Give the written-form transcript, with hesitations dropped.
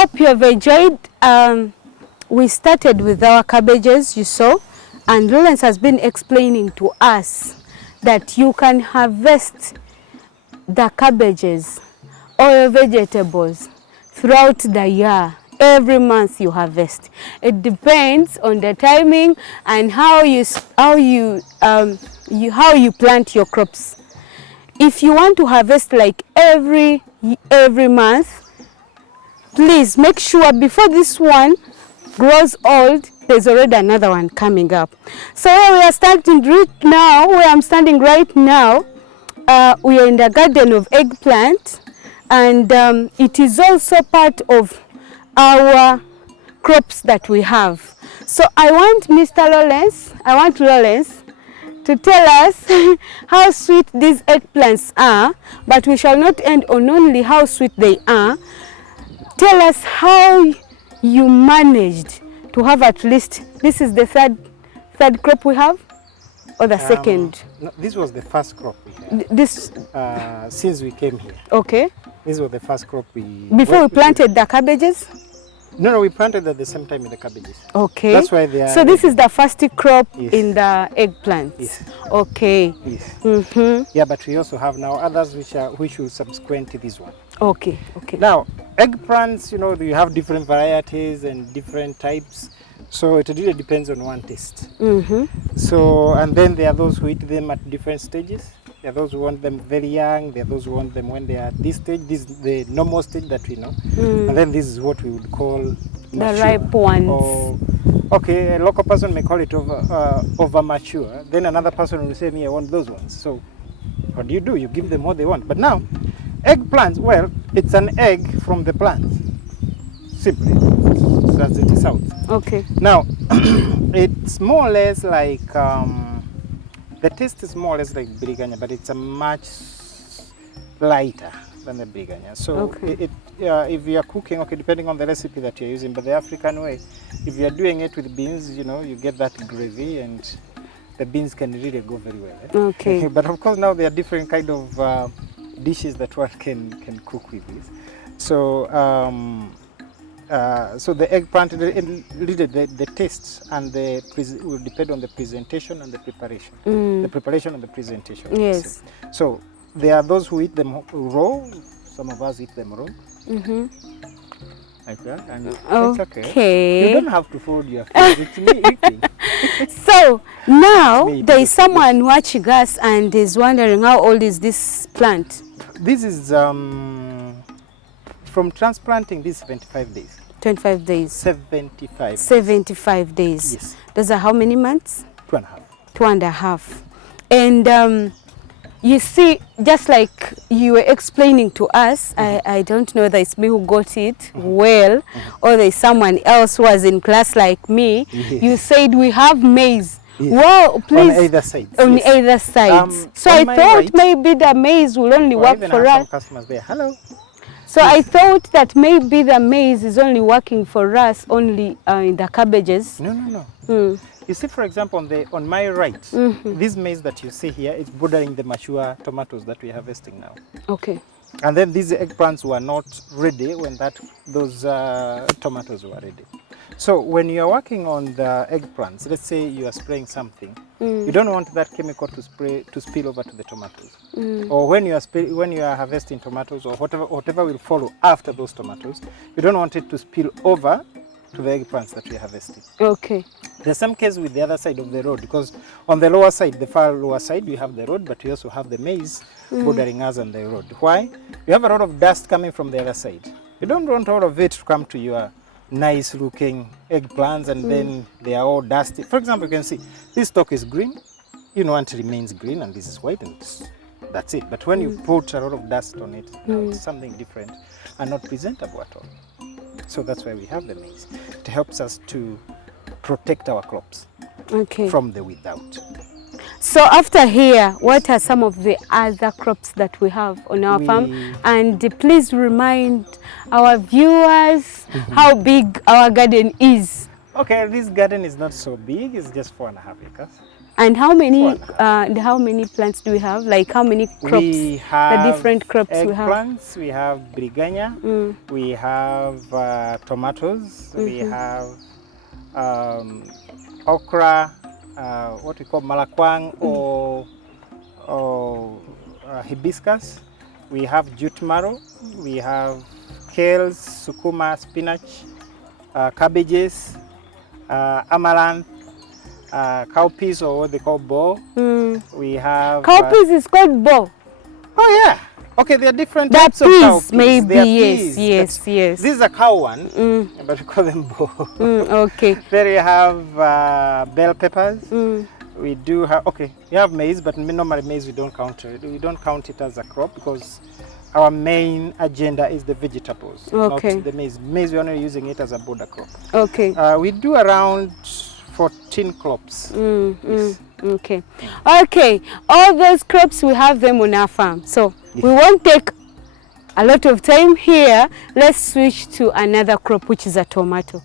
hope you have enjoyed. We started with our cabbages, you saw, and Lawrence has been explaining to us that you can harvest the cabbages or your vegetables throughout the year. Every month you harvest. It depends on the timing and how you plant your crops. If you want to harvest like every month, please make sure before this one grows old, there's already another one coming up. So where we are starting right now, where I'm standing right now, we are in the garden of eggplant, and it is also part of our crops that we have. So I want Lawrence to tell us how sweet these eggplants are, but we shall not end on only how sweet they are. Tell us how you managed to have at least, this is the third crop we have, or the second? No, this was the first crop we had. Since we came here. Okay. This was the first crop we... Before we planted the cabbages? No, we planted at the same time in the cabbages. Okay. That's why they are... So this is the first crop yes. in the eggplant? Yes. Okay. Yes. Mm-hmm. Yeah, but we also have now others which will subsequent to this one. Okay, okay. Now, eggplants, you know, you have different varieties and different types. So it really depends on one taste. Mm-hmm. So, and then there are those who eat them at different stages. There are those who want them very young. There are those who want them when they are at this stage. This is the normal stage that we know. And then this is what we would call mature. The ripe ones. Or, okay, a local person may call it over mature. Then another person will say, me, I want those ones. So what do? You give them what they want. But now, eggplants, well, it's an egg from the plant. Simply, as it is out. Okay. Now, it's more or less like, the taste is more or less like biriganya, but it's a much lighter than the biriganya. So okay. If you are cooking, okay, depending on the recipe that you're using, but the African way, if you are doing it with beans, you know, you get that gravy and the beans can really go very well. Eh? Okay. But of course now there are different kind of dishes that one can cook with this. So, so the eggplant, the taste and will depend on the presentation and the preparation. The preparation and the presentation. Yes. So there are those who eat them raw. Some of us eat them raw. Mm-hmm. Like that, and okay. It's okay. You don't have to fold your food. It's me eating. So now there is someone watching us and is wondering how old is this plant? This is from transplanting. This 75 days. 25 days. 75. 75 days. Yes. Those are how many months? 2.5. 2.5. And you see, just like you were explaining to us, I don't know whether it's me who got it well, or there's someone else who was in class like me. Yes. You said we have maize. Yes. Wow, please. On either side. On either sides. So I thought maybe the maize will only work for us. Some customers there. Hello. So I thought that maybe the maize is only working for us only in the cabbages. No. You see, for example, on my right, this maize that you see here is bordering the mature tomatoes that we're harvesting now. Okay. And then these eggplants were not ready when those tomatoes were ready. So when you are working on the eggplants, let's say you are spraying something, you don't want that chemical to spill over to the tomatoes. Or when you are harvesting tomatoes or whatever will follow after those tomatoes, you don't want it to spill over to the eggplants that we are harvesting. Okay. There's some case with the other side of the road, because on the lower side, the far lower side, we have the road, but we also have the maize bordering us on the road. Why? You have a lot of dust coming from the other side. You don't want all of it to come to your nice looking eggplants and then they are all dusty. For example, you can see this stalk is green, you know, and it remains green, and this is white, and that's it. But when you put a lot of dust on it, it's something different and not presentable at all. So that's why we have the maize. It helps us to protect our crops from the without. So after here, what are some of the other crops that we have on our farm? And please remind our viewers how big our garden is. Okay, this garden is not so big. It's just 4.5 acres. And how many plants do we have? Like how many crops? We have the different crops we have. Eggplants, we have briganya, we have tomatoes, we have okra, what we call malakwang or hibiscus. We have jute marrow, we have kales, sukuma, spinach, cabbages, amaranth, cowpeas or what they call bo. We have cowpeas is called bo. Oh yeah. Okay, there are different types of cowpeas. Maybe yes, peas, yes. This is a cow one, but we call them bo. Okay. Then you have bell peppers. We do have, okay, you have maize, but normally maize we don't count it. We don't count it as a crop because our main agenda is the vegetables, not the maize. Maize, we're only using it as a border crop. Okay. We do around 14 crops. Yes. Okay. Okay. All those crops, we have them on our farm. So we won't take a lot of time here. Let's switch to another crop, which is a tomato.